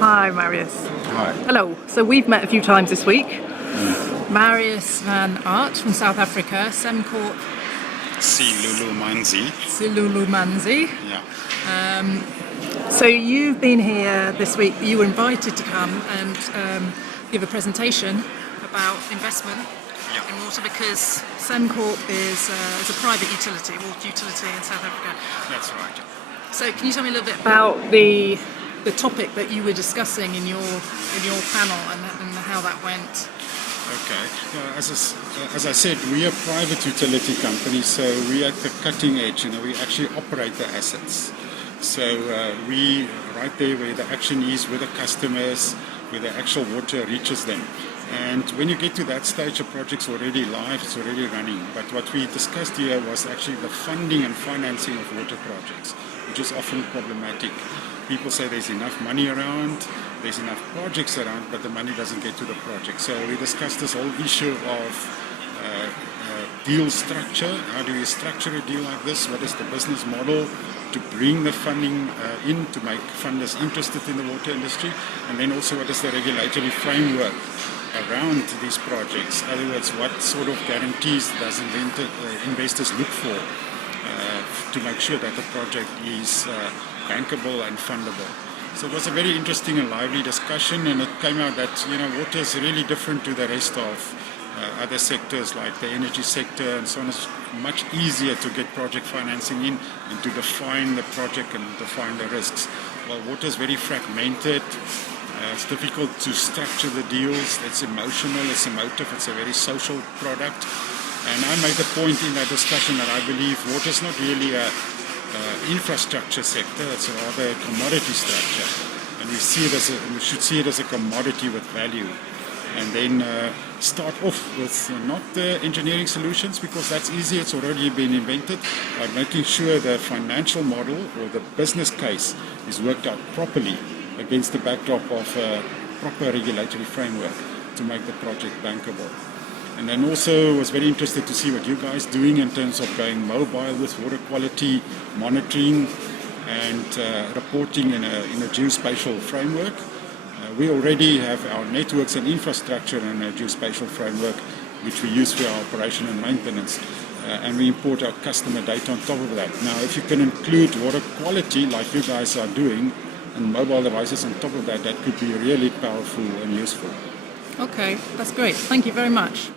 Hi, Marius. Hi. Hello. So we've met a few times this week. Marius Van Aardt from South Africa, Sembcorp Silulumanzi. Yeah. So you've been here this week. You were invited to come and give a presentation about investment in water because Sembcorp is a private utility, water utility in South Africa. That's right. So can you tell me a little bit about the topic that you were discussing in your panel and how that went? Okay. As I said, we are a private utility company, so we are at the cutting edge. We actually operate the assets. So we right there where the action is with the customers, where the actual water reaches them. And when you get to that stage, the project's already live, it's already running. But what we discussed here was actually the funding and financing of water projects, which is often problematic. People say there's enough money around, there's enough projects around, but the money doesn't get to the project. So we discussed this whole issue of deal structure. How do you structure a deal like this? What is the business model to bring the funding in to make funders interested in the water industry? And then also what is the regulatory framework around these projects? In other words, what sort of guarantees does investors look for to make sure that the project is bankable and fundable? So it was a very interesting and lively discussion, and it came out that water is really different to the rest of other sectors like the energy sector and so on. It's much easier to get project financing in and to define the project and define the risks. Well, water is very fragmented. It's difficult to structure the deals. It's emotional, it's emotive, it's a very social product. And I made the point in that discussion that I believe water is not really a infrastructure sector, it's rather a commodity structure. And we should see it as a commodity with value. And then start off with not the engineering solutions, because that's easy, it's already been invented, by making sure the financial model or the business case is worked out properly against the backdrop of a proper regulatory framework to make the project bankable. And then also was very interested to see what you guys are doing in terms of going mobile with water quality monitoring and reporting in a geospatial framework. We already have our networks and infrastructure in a geospatial framework, which we use for our operation and maintenance. And we import our customer data on top of that. Now, if you can include water quality, like you guys are doing, and mobile devices on top of that, that could be really powerful and useful. Okay, that's great. Thank you very much.